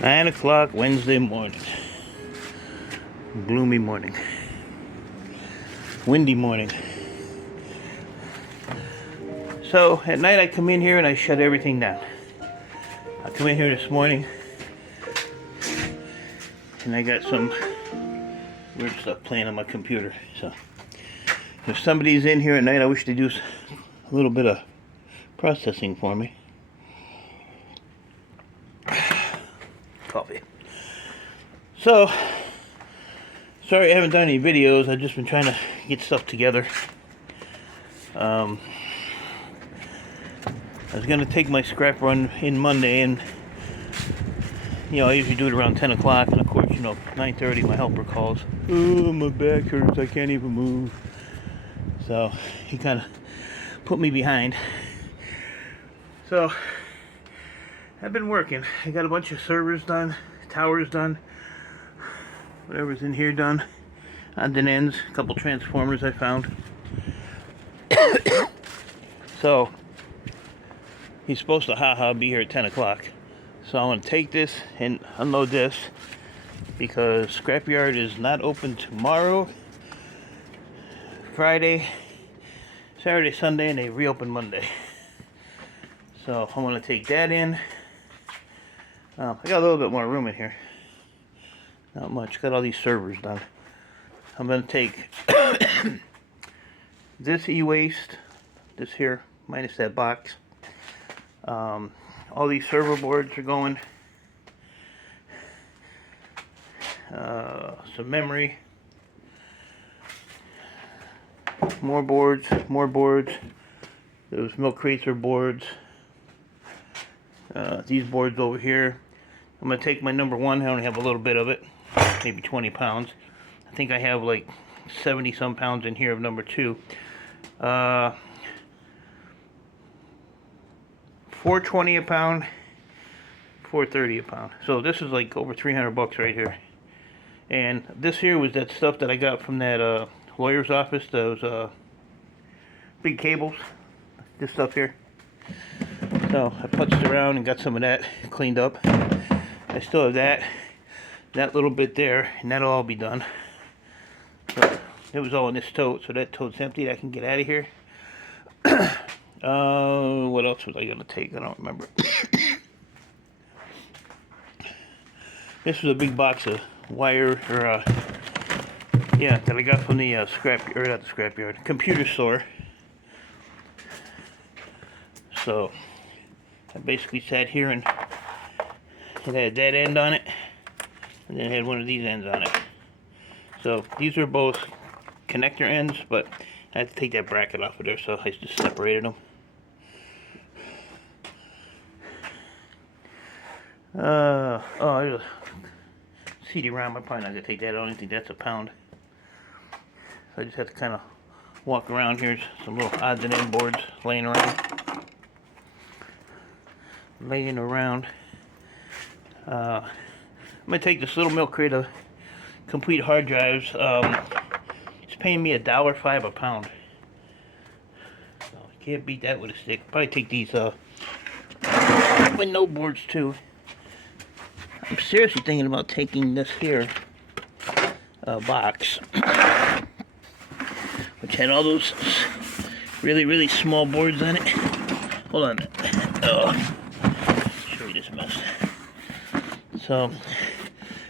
9 o'clock Wednesday morning. Gloomy morning. Windy morning. So at night I come in here and I shut everything down. I come in here this morning and I got some weird stuff playing on my computer. So if somebody's in here at night, I wish to do a little bit of processing for me. Coffee. So, sorry I haven't done any videos. I've just been trying to get stuff together. I was going to take my scrap run in Monday, and I usually do it around 10 o'clock, and of course, 9:30 my helper calls. Oh, my back hurts, I can't even move. So, he kind of put me behind. So, I've been working. I got a bunch of servers done, towers done, whatever's in here done, odds and ends, a couple transformers I found. So, he's supposed to be here at 10 o'clock. So I'm going to take this and unload this because Scrapyard is not open tomorrow, Friday, Saturday, Sunday, and they reopen Monday. So I'm going to take that in. I got a little bit more room in here. Not much. Got all these servers done. I'm going to take this e-waste, this here, minus that box. All these server boards are going. Some memory. More boards, more boards. Those milk crates are boards. These boards over here. I'm going to take my number one. I only have a little bit of it. Maybe 20 pounds. I think I have like 70 some pounds in here of number two. $4.20 a pound, $4.30 a pound. So this is like over 300 bucks right here. And this here was that stuff that I got from that lawyer's office. Those big cables. This stuff here. So I putzed around and got some of that cleaned up. I still have that little bit there, and that'll all be done. So it was all in this tote, so that tote's emptied. I can get out of here. What else was I gonna take? I don't remember. This was a big box of wire, that I got from the not the scrapyard, computer store. So I basically sat here and it had that end on it, and then it had one of these ends on it. So these are both connector ends, but I had to take that bracket off of there, so I just separated them. There's a CD-ROM. I'm probably not going to take that. I don't think that's a pound. So I just have to kind of walk around. Here's some little odds and end boards laying around. I'm going to take this little milk crate of complete hard drives. It's paying me $1.05 a pound. So I can't beat that with a stick. Probably take these window boards too. I'm seriously thinking about taking this here box, which had all those really, really small boards on it. Hold on. Show you this mess. So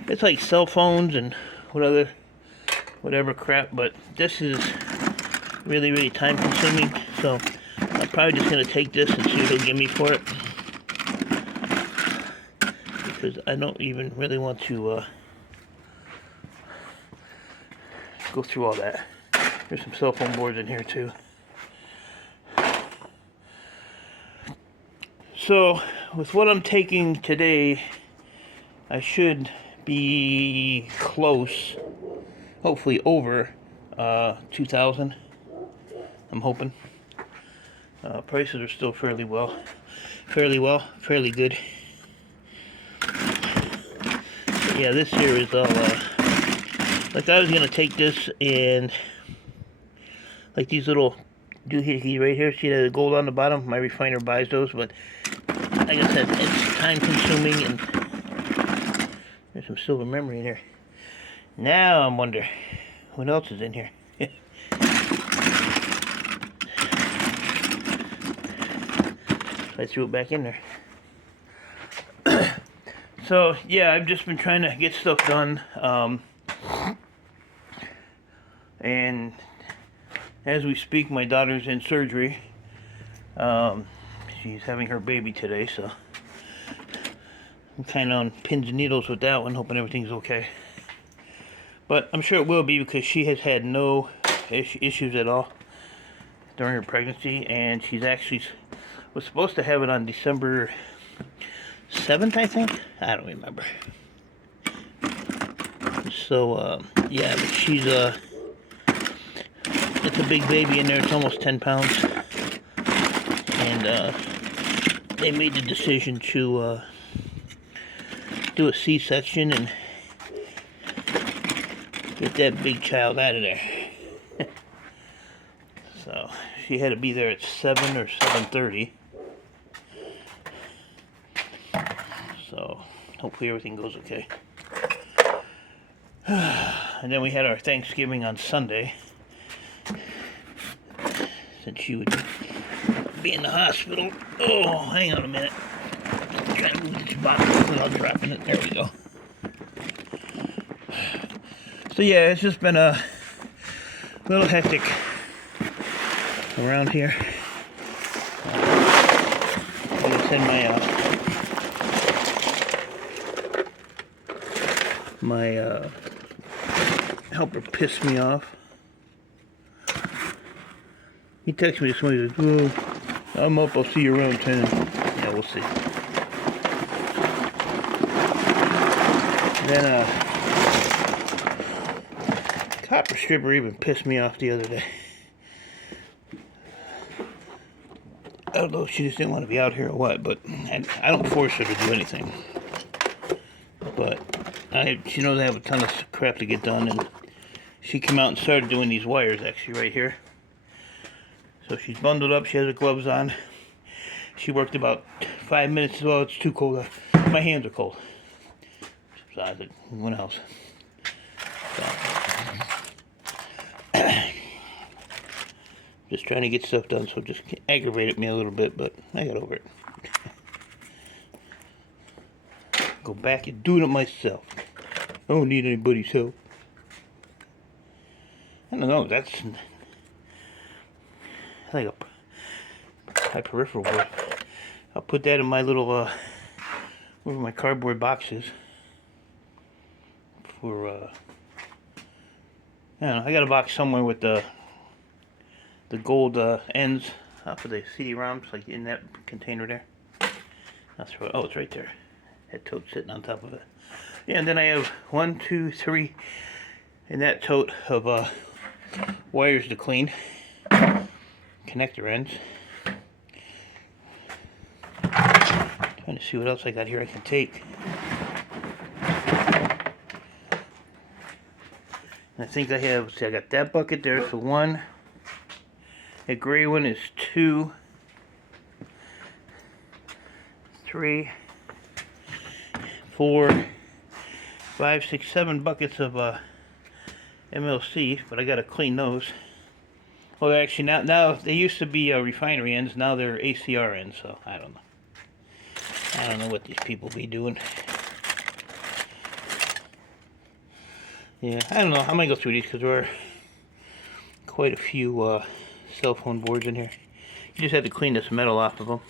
it's like cell phones and whatever crap, but this is really, really time consuming. So I'm probably just gonna take this and see what he'll give me for it, because I don't even really want to go through all that. There's some cell phone boards in here too. So with what I'm taking today, I should be close, hopefully over 2,000. I'm hoping. Prices are still fairly good. But yeah, this here is all like I was gonna take this and like these little doohickey right here. See the gold on the bottom? My refiner buys those, but like I said, it's time consuming and some silver memory in here. Now I'm wondering what else is in here. I threw it back in there. So yeah, I've just been trying to get stuff done, and as we speak, my daughter's in surgery. She's having her baby today, so I'm kind of on pins and needles with that one, hoping everything's okay. But I'm sure it will be, because she has had no issues at all during her pregnancy, and she's actually was supposed to have it on December 7th, I think. I don't remember. So yeah, but she's it's a big baby in there. It's almost 10 pounds, and they made the decision to do a C-section and get that big child out of there. So she had to be there at 7 or 7:30. So hopefully everything goes okay. And then we had our Thanksgiving on Sunday, since she would be in the hospital. Oh, hang on a minute. I'm trying to move this box without dropping it. There we go. So yeah, it's just been a little hectic around here. Like I said, my helper pissed me off. He texted me this morning. He says, "Well, I'm up. I'll see you around 10. Yeah, we'll see. Then copper stripper even pissed me off the other day. I don't know if she just didn't want to be out here or what, but I don't force her to do anything. But she knows I have a ton of crap to get done, and she came out and started doing these wires actually right here. So she's bundled up, she has her gloves on. She worked about 5 minutes. Well, it's too cold. My hands are cold. So I said, what else? So, just trying to get stuff done, so it just aggravated me a little bit, but I got over it. Go back and do it myself. I don't need anybody's help. I don't know, that's like a high peripheral board. I'll put that in my little, where my cardboard boxes. For, I don't know, I got a box somewhere with the gold ends off of the CD-ROMs, like in that container there. That's right. Oh, it's right there. That tote sitting on top of it. Yeah, and then I have 1, 2, 3 in that tote of wires to clean, connector ends. Trying to see what else I got here I can take. And I think I have, see, I got that bucket there, so 1. The gray one is 2, 3, 4, 5, 6, 7 buckets of MLC, but I gotta clean those. Well, actually now they used to be refinery ends, now they're ACR ends, so I don't know. I don't know what these people be doing. Yeah, I don't know. I might go through these because there are quite a few cell phone boards in here. You just have to clean this metal off of them.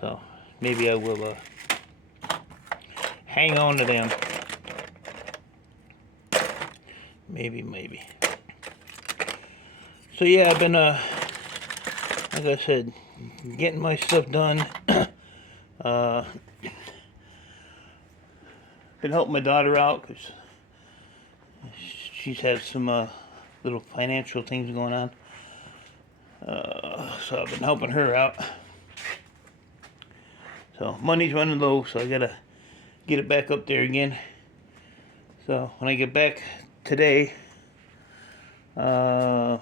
So maybe I will hang on to them. Maybe. So yeah, I've been like I said, getting my stuff done. Been helping my daughter out because she's had some little financial things going on. So I've been helping her out. So money's running low, so I gotta get it back up there again. So when I get back today, I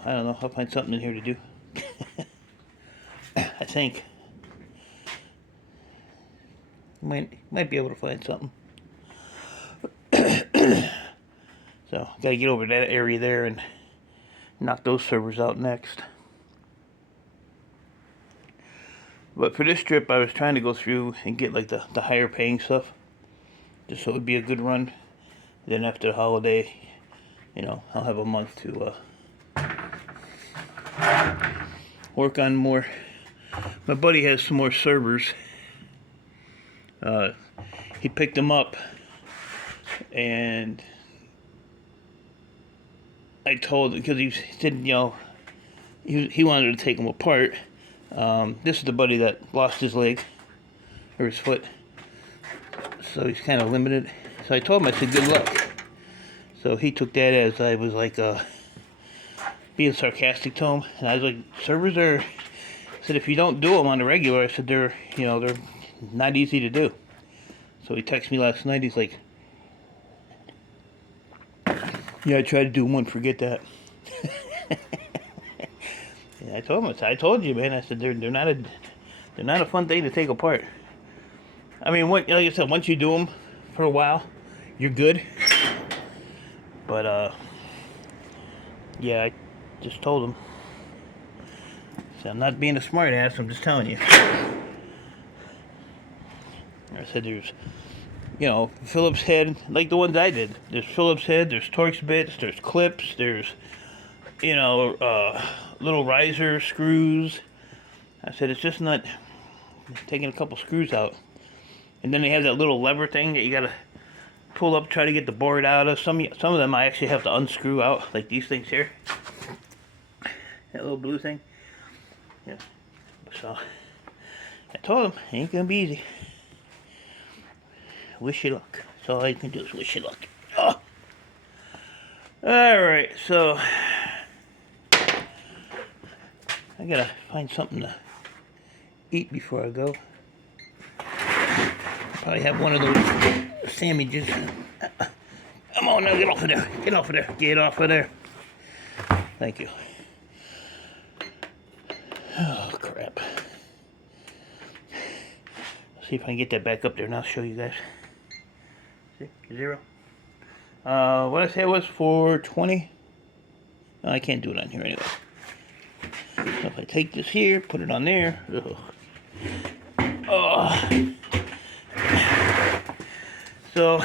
don't know, I'll find something in here to do. I think. Might be able to find something. So, gotta get over that area there and knock those servers out next. But for this trip, I was trying to go through and get like the higher paying stuff, just so it would be a good run. Then after the holiday, you know, I'll have a month to work on more. My buddy has some more servers. He picked them up, and I told him, because he said, you know, he wanted to take them apart. This is the buddy that lost his leg, or his foot, so he's kind of limited. So I told him, I said, good luck. So he took that as I was like being sarcastic to him, and I was like, servers are, I said, if you don't do them on the regular, I said, they're not easy to do. So he texted me last night, he's like, yeah, I tried to do one, forget that. Yeah, I told him, I told you, man, I said, they're not a fun thing to take apart. I mean, like I said, once you do them for a while, you're good. But, yeah, I just told him. So I'm not being a smart ass, I'm just telling you. I said there's, you know, Phillips head, like the ones I did. There's Phillips head, there's Torx bits, there's clips, there's, you know, little riser screws. I said it's just not taking a couple screws out. And then they have that little lever thing that you gotta pull up, try to get the board out of. Some of them I actually have to unscrew out, like these things here. That little blue thing. Yeah. So I told him, it ain't gonna be easy. Wish you luck. That's all I can do is wish you luck. Oh. Alright, so I gotta find something to eat before I go. Probably have one of those sandwiches. Come on now, get off of there. Get off of there. Get off of there. Thank you. Oh, crap. See if I can get that back up there and I'll show you guys. See? 0. What I said was 420. No, I can't do it on here anyway. So if I take this here, put it on there. Ugh. Oh. So,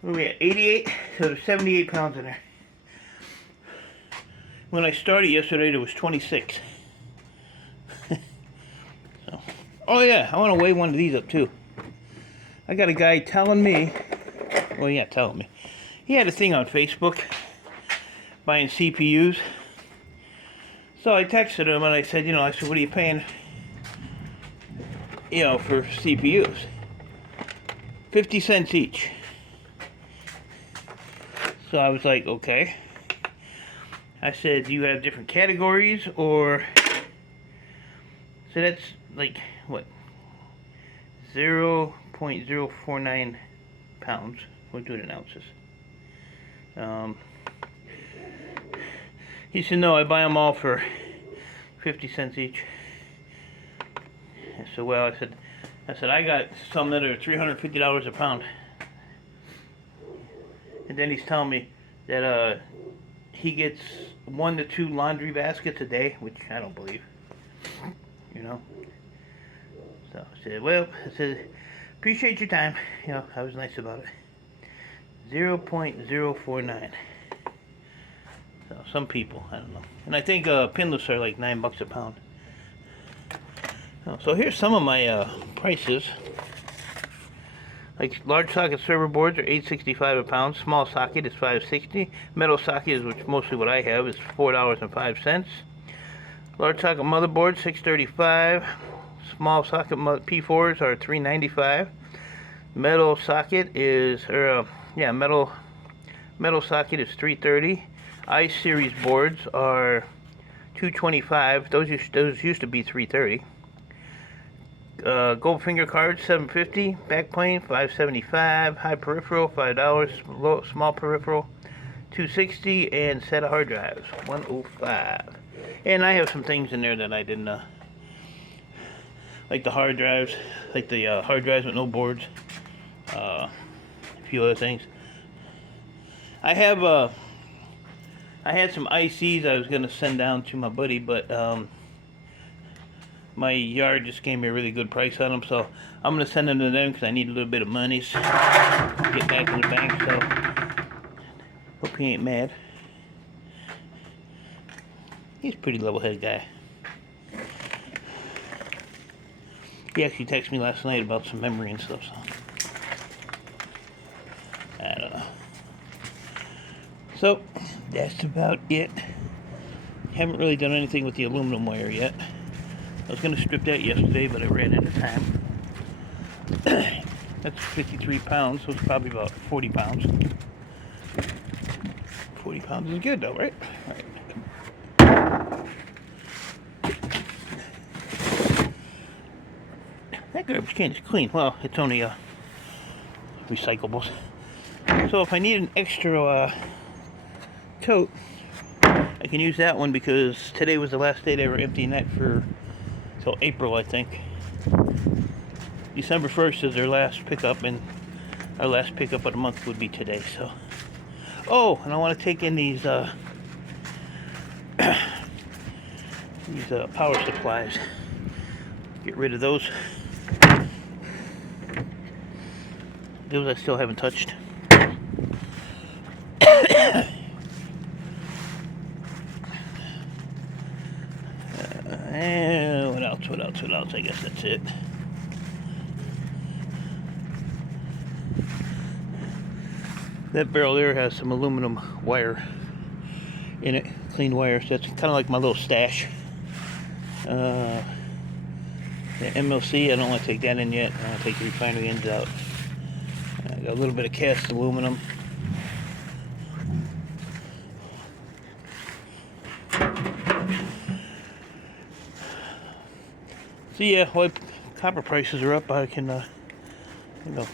what are we at? 88? So there's 78 pounds in there. When I started yesterday, there was 26. So, oh yeah, I want to weigh one of these up too. I got a guy telling me, well, yeah, telling me. He had a thing on Facebook, buying CPUs. So I texted him and I said, you know, I said, what are you paying, you know, for CPUs? 50 cents each. So I was like, okay. I said, do you have different categories, or, so that's like, what, 0.049 pounds. We'll do it in ounces. He said, no, I buy them all for 50 cents each. I said, well, I said, I got some that are $350 a pound. And then he's telling me that he gets 1 to 2 laundry baskets a day, which I don't believe. You know? So I said, well, I said, appreciate your time. You know, I was nice about it. 0.049. So some people, I don't know. And I think pinless are like $9 a pound. So here's some of my prices. Like large socket server boards are $8.65 a pound. Small socket is $5.60. Metal socket is mostly what I have, is $4.05. Large socket motherboard $6.35. Small socket P4s are $3.95. Metal socket is, metal socket is $3.30. I-series boards are $2.25. Those used to be $3.30. Goldfinger cards $7.50. Backplane $5.75. High peripheral $5. Small peripheral $2.60. And set of hard drives $105. And I have some things in there that I didn't like the hard drives, with no boards. A few other things. I have I had some ICs I was gonna send down to my buddy, but my yard just gave me a really good price on them, so I'm gonna send them to them because I need a little bit of money to get back in the bank. So hope he ain't mad. He's a pretty level-headed guy. He actually texted me last night about some memory and stuff, so I don't know. So that's about it. Haven't really done anything with the aluminum wire yet. I was going to strip that yesterday, but I ran out of time. That's 53 pounds, so it's probably about 40 pounds. 40 pounds is good though, right? All right. That garbage can is clean. Well, it's only recyclables. So if I need an extra tote, I can use that one because today was the last day they were emptying that for till April, I think. December 1st is their last pickup, and our last pickup of the month would be today. So, oh, and I want to take in these power supplies. Get rid of those. Those I still haven't touched. And what else? What else? I guess that's it. That barrel there has some aluminum wire in it, clean wire. So that's kind of like my little stash. The MLC, I don't want to take that in yet. I want to take the refinery ends out. I got a little bit of cast aluminum. So yeah, while copper prices are up, I can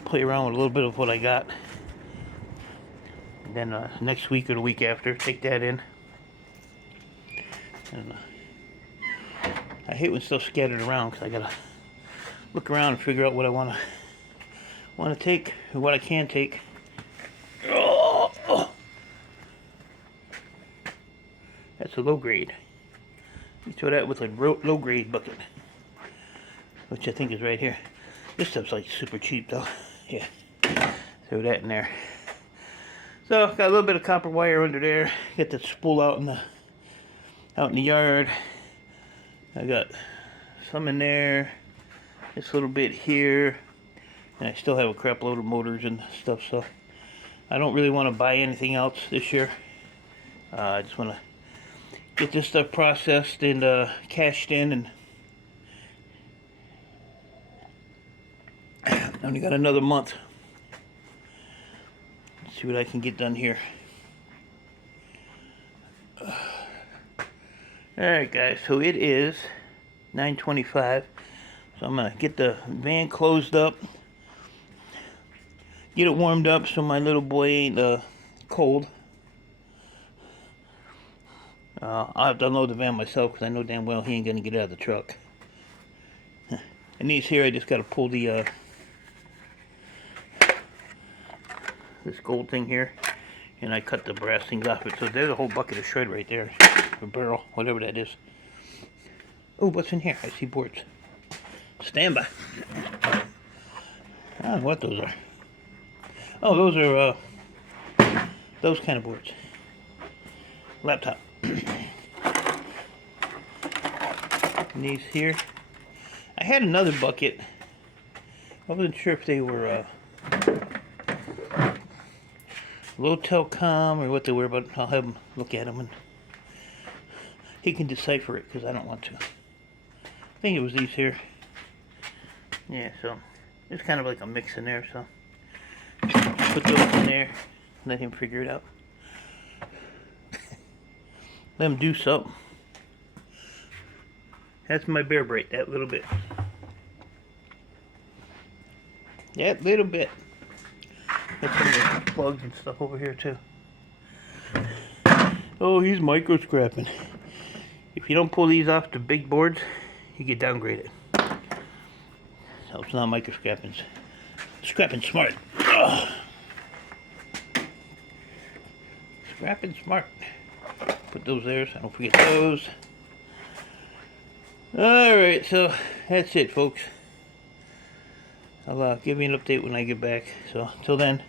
play around with a little bit of what I got. And then next week or the week after, take that in. And I hate when stuff's scattered around because I gotta look around and figure out what I want to take or what I can take. Oh. That's a low grade. You throw that with a low grade bucket, which I think is right here. This stuff's like super cheap though. Yeah, throw that in there. So got a little bit of copper wire under there. Get that spool out in the yard. I got some in there. This little bit here, and I still have a crap load of motors and stuff. So I don't really want to buy anything else this year. I just want to get this stuff processed and cashed in, and I only got another month. Let's see what I can get done here. Alright guys, so it is 9:25. So I'm going to get the van closed up. Get it warmed up so my little boy ain't cold. I'll have to unload the van myself because I know damn well he ain't going to get out of the truck. And these here, I just got to pull the this gold thing here, and I cut the brass things off it. So there's a whole bucket of shred right there, or barrel, whatever that is. Oh, what's in here? I see boards. Stand by. I don't know what those are. Oh, those are those kind of boards. Laptop. And these here. I had another bucket. I wasn't sure if they were low telecom or what they were, but I'll have him look at them and he can decipher it because I don't want to. I think it was these here. Yeah, so it's kind of like a mix in there, so put those in there, let him figure it out. Let him do something. That's my bear brake, that little bit. That little bit. Got some of the plugs and stuff over here too. Oh, he's micro scrapping. If you don't pull these off the big boards, you get downgraded. So it's not micro scrapping. Scrapping smart. Ugh. Rapid Smart. Put those there so I don't forget those. Alright, so that's it, folks. I'll give you an update when I get back. So, until then,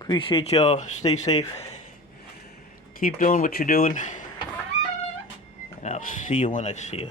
appreciate y'all. Stay safe. Keep doing what you're doing. And I'll see you when I see you.